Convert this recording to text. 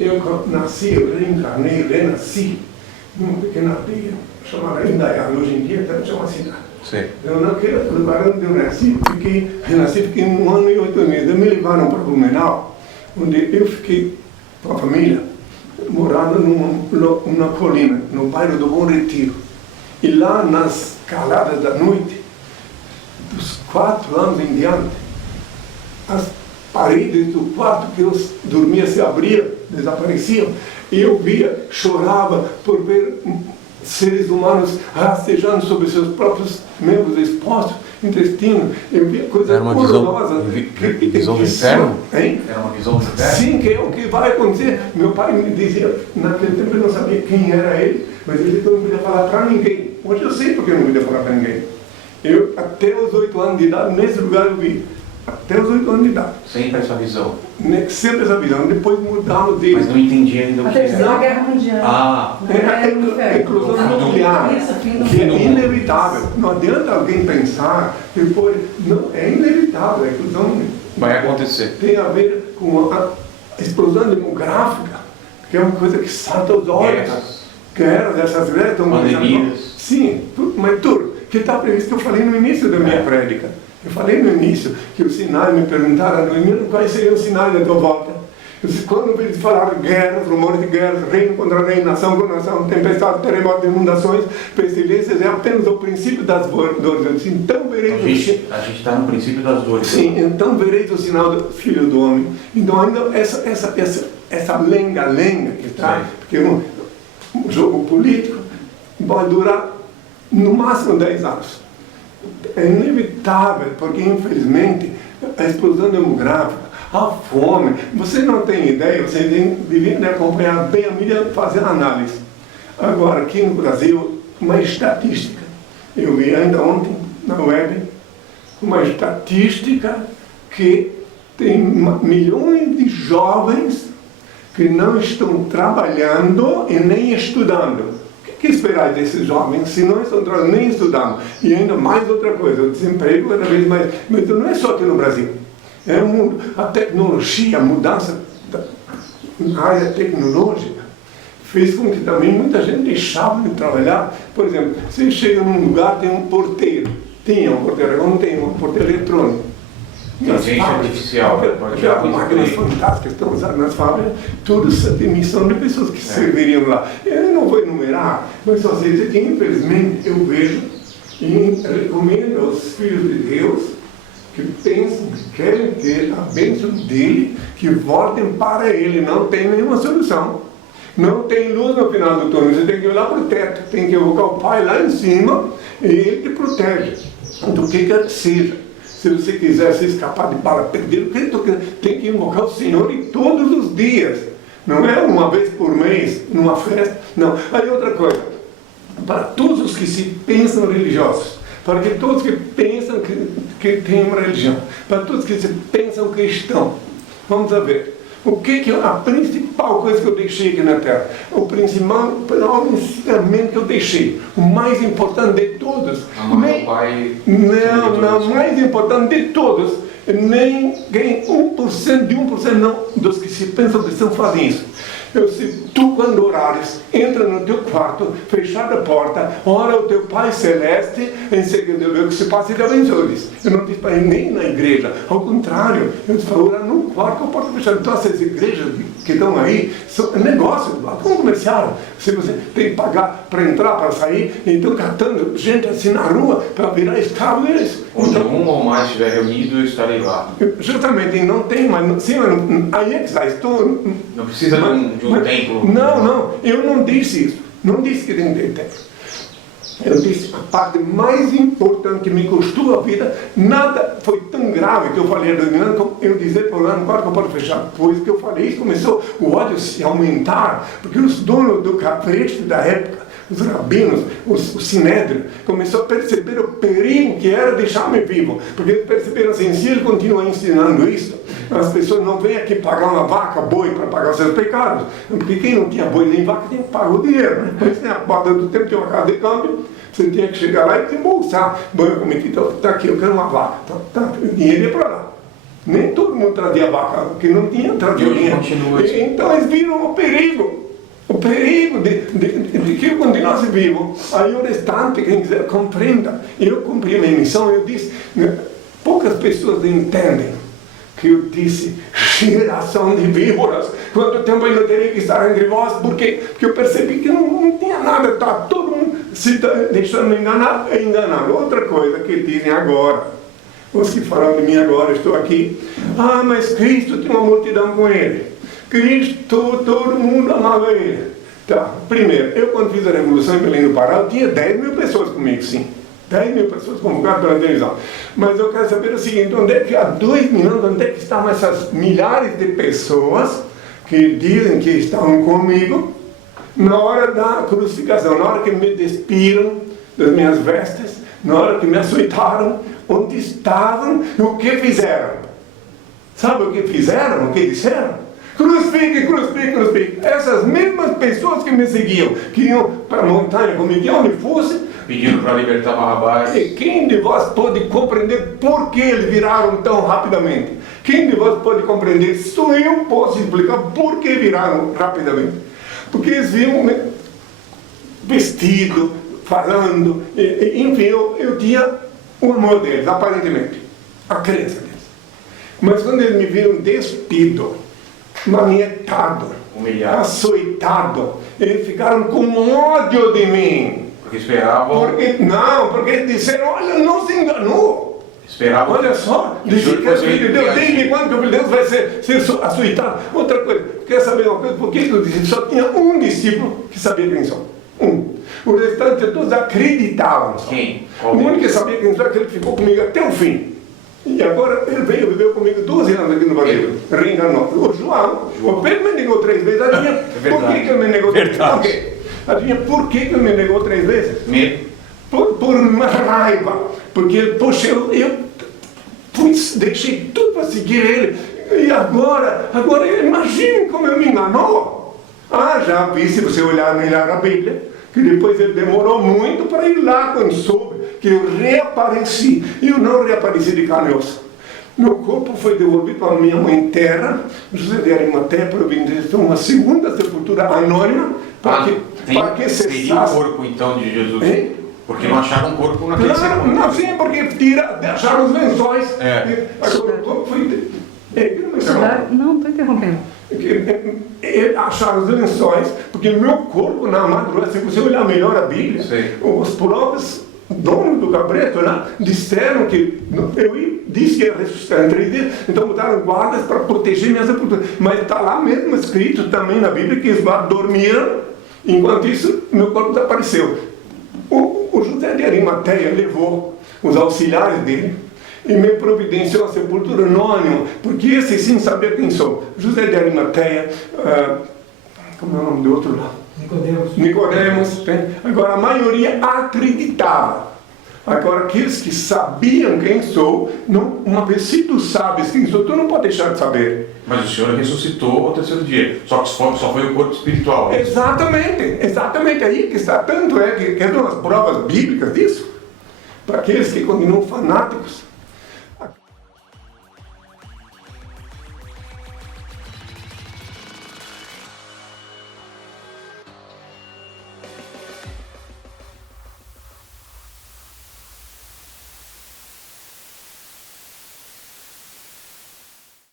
Eu nasci, eu reencarnei, renasci numa pequena aldeia chamada Indaial, hoje em dia até chama cidade. Sim. Eu naquele lugar onde eu nasci, fiquei 1 ano e 8 meses. Eles me levaram para Blumenau, onde eu fiquei com a família, morando numa colina, no bairro do Bom Retiro. E lá nas caladas da noite, dos 4 anos em diante, as paredes do quarto que eu dormia se abriam, desapareciam, e eu via, chorava por ver seres humanos rastejando sobre seus próprios membros expostos, intestinos. Eu via coisas horrorosas. Visão do inferno? Hein? Era uma visão do inferno? Sim, que é o que vai acontecer. Meu pai me dizia, naquele tempo eu não sabia quem era ele, mas ele dizia que eu não podia falar para ninguém. Hoje eu sei porque eu não podia falar para ninguém. Eu, até os 8 anos de idade, nesse lugar eu vi. Até os 8 anos de idade. Sempre essa visão. Sempre essa visão. Depois mudamos dele. Mas não entendia ainda o que A Terceira era. Guerra Mundial. Ah. É eclosão nuclear. Que é inevitável. Não adianta alguém pensar que depois. Não, é inevitável. A eclosão Vai acontecer. tem a ver com a explosão demográfica, que é uma coisa que salta aos olhos. Guerras, essas guerras. Pandemias. Sim, mas tudo. Que está previsto que eu falei no início da minha prédica. Eu falei no início que os sinais me perguntaram, quais seriam os sinais da tua volta? Eu disse, quando eles falaram guerras, rumores de guerras, reino contra reino, nação contra nação, tempestades, terremotos, inundações, pestilências, é apenas o princípio das dores. Eu disse, então vereis A gente está no princípio das dores. Sim, então vereis o sinal do Filho do Homem. Então ainda essa lenga-lenga que está, porque um jogo político vai durar no máximo 10 anos. É inevitável, porque infelizmente a explosão demográfica, a fome, você não tem ideia, você devia acompanhar bem a mídia, fazer análise. Agora, aqui no Brasil, uma estatística, eu vi ainda ontem na web, uma estatística que tem milhões de jovens que não estão trabalhando e nem estudando. O que esperar desses jovens se não estão nem estudando? E ainda mais outra coisa, o desemprego cada vez mais. Mas não é só aqui no Brasil. É o mundo. A tecnologia, a mudança na área tecnológica fez com que também muita gente deixava de trabalhar. Por exemplo, você chega num lugar, tem um porteiro. Tinha um porteiro, agora não tem, um porteiro eletrônico. Inteligência artificial. Já máquinas fantásticas que estão usadas nas fábricas, toda essa demissão de pessoas que serviriam lá. Eu não vou enumerar, mas só sei dizer que, infelizmente, eu vejo e recomendo aos filhos de Deus que pensam, que querem ter a bênção dele, que voltem para ele. Não tem nenhuma solução. Não tem luz no final do túnel. Você tem que olhar para o teto, tem que evocar o Pai lá em cima e ele te protege do que quer que seja. Se você quiser se escapar de bala perdida, tem que invocar o Senhor em todos os dias. Não é uma vez por mês, numa festa. Não. Aí outra coisa, para todos os que se pensam religiosos, para que todos que pensam que têm uma religião, para todos que se pensam cristãos, vamos ver. O que é a principal coisa que eu deixei aqui na Terra? O principal ensinamento que eu deixei, o mais importante de todos. Amar o Pai. Não, mais importante de todos. Ninguém, 1% de 1% não, dos que se pensam cristãos fazem isso. Se tu, quando orares, entra no teu quarto, fechada a porta, ora o teu Pai Celeste, em seguida vê o que se passa e te abençoe. Eu não disse para nem na igreja, ao contrário, eu disse para orar num quarto com a porta fechada. Então essas igrejas que estão aí, são negócio, como comercial. Se você tem que pagar para entrar, para sair, então catando gente assim na rua para virar escravo deles. Onde um ou mais estiver reunido, eu estarei lá. Justamente, não tem, mas sim, aí é que está. Não precisa de um templo. Não, eu não disse isso. Não disse que tem que ter templo. Eu disse a parte mais importante que me custou a vida. Nada foi tão grave que eu falei a dominante como eu dizer para lá no quarto que eu posso fechar. Depois que eu falei isso, começou o ódio a se aumentar, porque os donos do capricho da época, os rabinos, os sinédrios, começou a perceber o perigo que era deixar-me vivo, porque eles perceberam assim, se ele continua ensinando isso, as pessoas não vêm aqui pagar uma vaca, boi, para pagar os seus pecados, porque quem não tinha boi nem vaca tinha que pagar o dinheiro, né? Por isso, na porta do tempo tinha uma casa de câmbio, você tinha que chegar lá e desembolsar. Bom, eu cometi, está aqui, eu quero uma vaca, tá, o dinheiro ia para lá. Nem todo mundo trazia vaca, porque não tinha traduzido. Então eles viram o perigo de que eu continuasse vivo. Aí o restante, quem quiser, compreenda. Eu cumpri a minha missão, eu disse, poucas pessoas entendem que eu disse, geração de víboras, quanto tempo ainda teria que estar entre vós, porque eu percebi que não tinha nada, está todo mundo se deixando enganar, é enganado. Outra coisa que dizem agora, os que falam de mim agora, estou aqui, mas Cristo tem uma multidão com ele. Cristo, todo mundo amava ele. Tá, primeiro, eu quando fiz a Revolução em Belém do Pará, eu tinha 10 mil pessoas comigo, sim. 10 mil pessoas convocadas pela televisão. Mas eu quero saber o seguinte, onde é que há 2 milhões, onde é que estão essas milhares de pessoas que dizem que estão comigo na hora da crucificação, na hora que me despiram das minhas vestes, na hora que me açoitaram, onde estavam e o que fizeram? Sabe o que fizeram? O que disseram? Crucifique, crucifique, crucifique. Essas mesmas pessoas que me seguiam, que iam para a montanha comigo, onde fosse, pedindo para libertar Barrabás. E quem de vós pode compreender por que eles viraram tão rapidamente? Quem de vós pode compreender? Só eu posso explicar por que viraram rapidamente. Porque eles viam vestido, falando, enfim, eu tinha o amor deles, aparentemente, a crença deles. Mas quando eles me viram despido, manietado, humilhado, açoitado, eles ficaram com ódio de mim. Porque esperavam. Porque disseram, olha, não se enganou. Esperavam. Olha só, disse que é filho de Deus, desde quando que o filho de Deus vai ser açoitado? Outra coisa, quer saber uma coisa? Por que eu disse? Só tinha um discípulo que sabia quem sou. Um. O restante todos acreditavam. Quem? O único que sabia quem sou é aquele que ficou comigo até o fim. E agora ele viveu comigo 12 anos aqui no Brasil. Reenganou. O João, o Pedro me negou 3 vezes. Adivinha por que ele me negou 3 vezes? Adivinha por que ele me negou 3 vezes? Por uma raiva. Porque, poxa, eu deixei tudo para seguir ele. E agora imagine como ele me enganou. Já vi, se você olhar melhor a Bíblia, que depois ele demorou muito para ir lá quando soube que eu reapareci. E eu não reapareci de carne e osso. Meu corpo foi devolvido para a minha mãe em terra, José de Arimateia, providenciou uma segunda sepultura anônima, para que cessasse. Teria o corpo então de Jesus? Hein? Porque não acharam um corpo naquele sepulcro. Não, sim, porque acharam os lençóis. Agora o corpo foi... Não, estou interrompendo. Acharam os lençóis, porque meu corpo na madrugada, se você olhar melhor a Bíblia, os próprios donos do cabreto lá disseram que eu disse que ia ressuscitar em 3 dias, então botaram guardas para proteger minha sepultura. Mas está lá mesmo escrito também na Bíblia que os guardas dormiram, enquanto isso meu corpo desapareceu. O José de Arimateia levou os auxiliares dele e me providenciou a sepultura anônima, porque esse sim sabia quem sou. José de Arimateia, como é o nome do outro lá? Nicodemos. Agora a maioria acreditava. Agora aqueles que sabiam quem sou, uma vez se tu sabes quem sou, tu não pode deixar de saber. Mas o Senhor ressuscitou ao 3º dia, só que só foi o corpo espiritual. Exatamente aí que está. Tanto é que quer ver umas provas bíblicas disso? Para aqueles que continuam fanáticos,